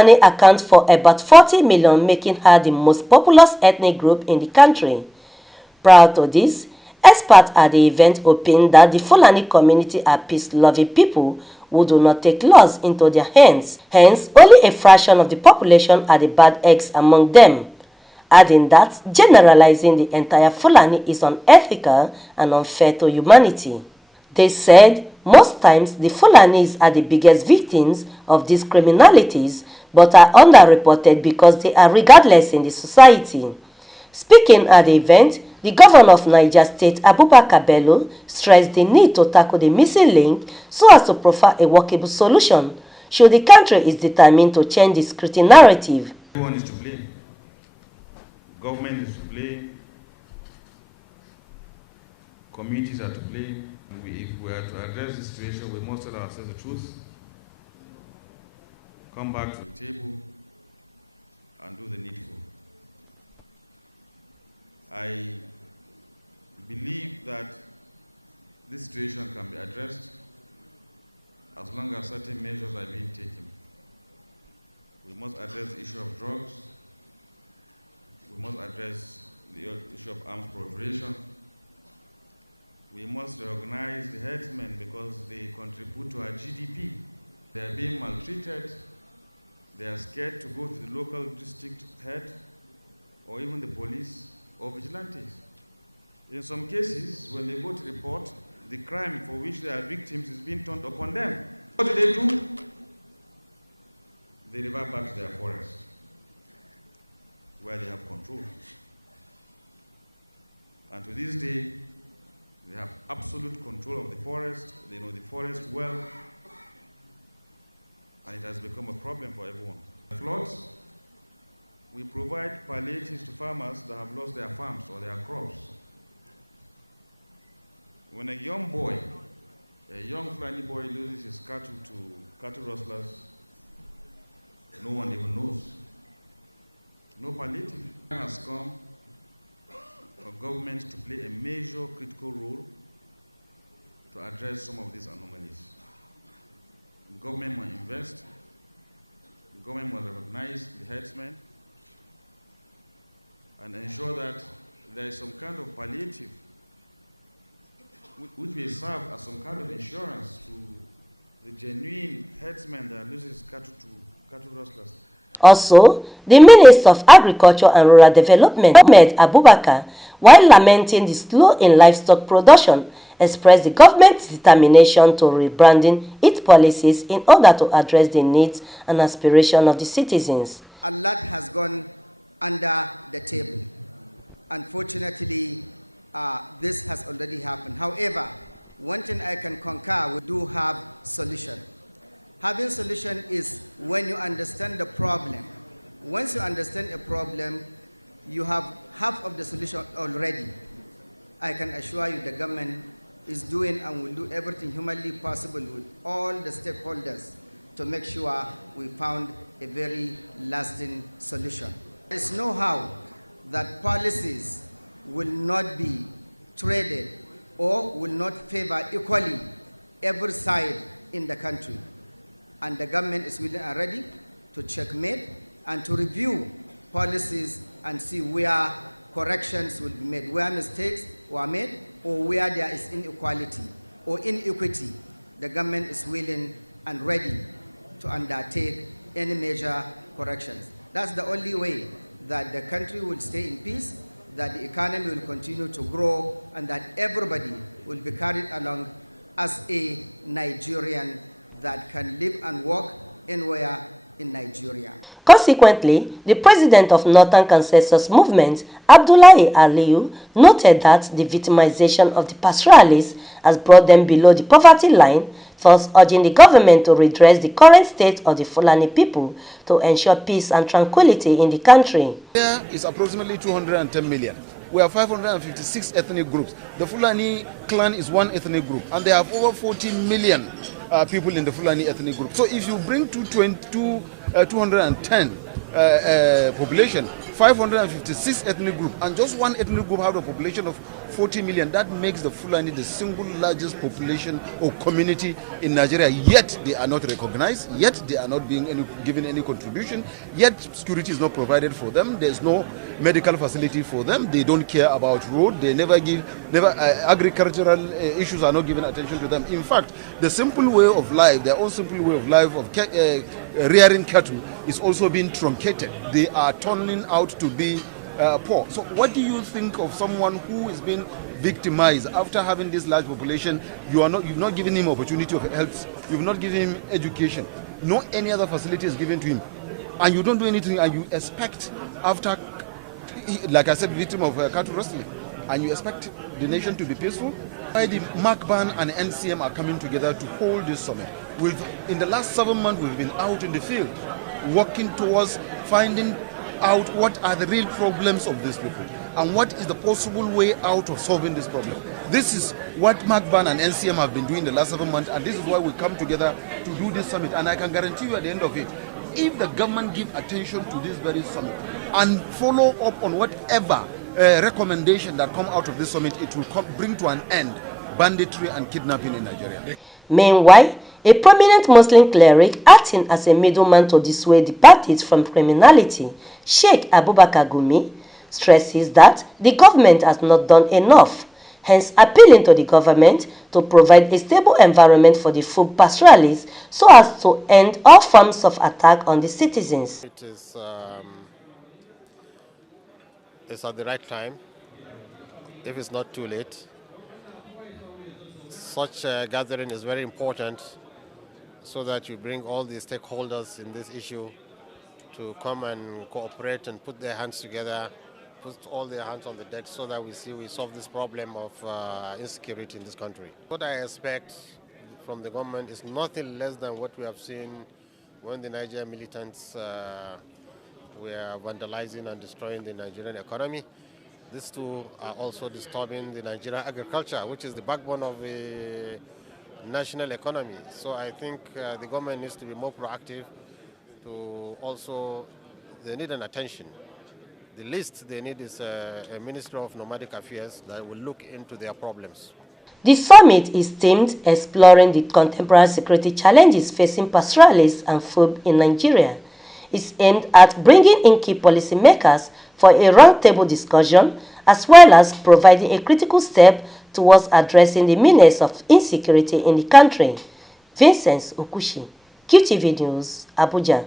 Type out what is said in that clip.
Fulani accounts for about 40 million, making her the most populous ethnic group in the country. Prior to this, experts at the event opined that the Fulani community are peace-loving people who do not take laws into their hands. Hence, only a fraction of the population are the bad eggs among them, adding that generalizing the entire Fulani is unethical and unfair to humanity. They said most times the Fulanis are the biggest victims of these criminalities but are underreported because they are regardless in the society. Speaking at the event, the governor of Niger State, Abubakar Bello, stressed the need to tackle the missing link so as to provide a workable solution should the country is determined to change the security narrative. Everyone is to blame. Government is to blame. Communities are to blame. If we are to address this situation, we must tell ourselves the truth, come back to the table, and do the needful. I believe that this situation can be addressed as long as certain measures are being taken. We must address the issue of drugs. We must address the issue of arms proliferation. We must recognize the herdsmen because they contribute to our GDP. They are being maltreated. They are scared to go to the local district head or even the police or vigilantes. In some cases, when they go to report, the crime for which they are victims is being turned upon them. What do? They revert back to their forest, where they have control. And to this day, they have absolute control of the forest. They know the forest well, and it has become a problem for everyone. Floods, we provide palliatives to farmers that have lost their farms or their crops. When a young boy, a young Fulani boy loses his cattle to cattle rustlers, no one even knows. No palliative. It has come for government to play a major critical role to address some of these anomalies. The government must invest. The government must recognize the herdsmen and ensure that there is some kind of palliative which will serve as some kind of insurance to the genuine herdsman that loses cattle to cattle rustlers. Also, the Minister of Agriculture and Rural Development, Ahmed Abubakar, while lamenting the slow in livestock production, expressed the government's determination to rebranding its policies in order to address the needs and aspirations of the citizens. A lot has gone under the table. Unfortunately, this has already happened. However, one thing I can concur, we do have solution. Having solution is when you understand the problem. Once you understand a problem, you have half of the solution already. I can assure you the government is doing and will do everything humanly possible with all the stakeholders to make sure we found a very lasting solution. There's no how that policies will not be traded or will not favor equally every side in the country. And the government is willing and ready to checkmate and to review policies and see where corrections will be made, where mistakes were made, or where there is inequality or inequity. The government is willing and ready to undertake any major corrections. That's the only way that the country will stay in peace, that the economy will continue to grow, and that everybody will be carried along as a Nigerian that can live and work anywhere in Nigeria. Consequently, the president of Northern Consensus Movement, Abdullahi Aliyu, noted that the victimization of the pastoralists has brought them below the poverty line, thus urging the government to redress the current state of the Fulani people to ensure peace and tranquility in the country. Meanwhile, a prominent Muslim cleric acting as a middleman to dissuade the bandits from criminality, Sheikh Abubakar Gumi, stresses that the government has not done enough, hence appealing to the government to provide a stable environment for the food pastoralists so as to end all forms of attack on the citizens. It's at the right time, if it's not too late. Such a gathering is very important so that you bring all the stakeholders in this issue to come and cooperate and put their hands together, put all their hands on the deck so that we solve this problem of insecurity in this country. What I expect from the government is nothing less than what we have seen when the Nigerian militants were vandalizing and destroying the Nigerian economy. These two are also disturbing the Nigerian agriculture, which is the backbone of the national economy. So I think the government needs to be more proactive they need an attention. The least they need is a Minister of Nomadic Affairs that will look into their problems. The summit is themed exploring the contemporary security challenges facing pastoralists and food in Nigeria. It's aimed at bringing in key policymakers for a roundtable discussion, as well as providing a critical step towards addressing the menace of insecurity in the country. Vincent Okushi, QTV News, Abuja.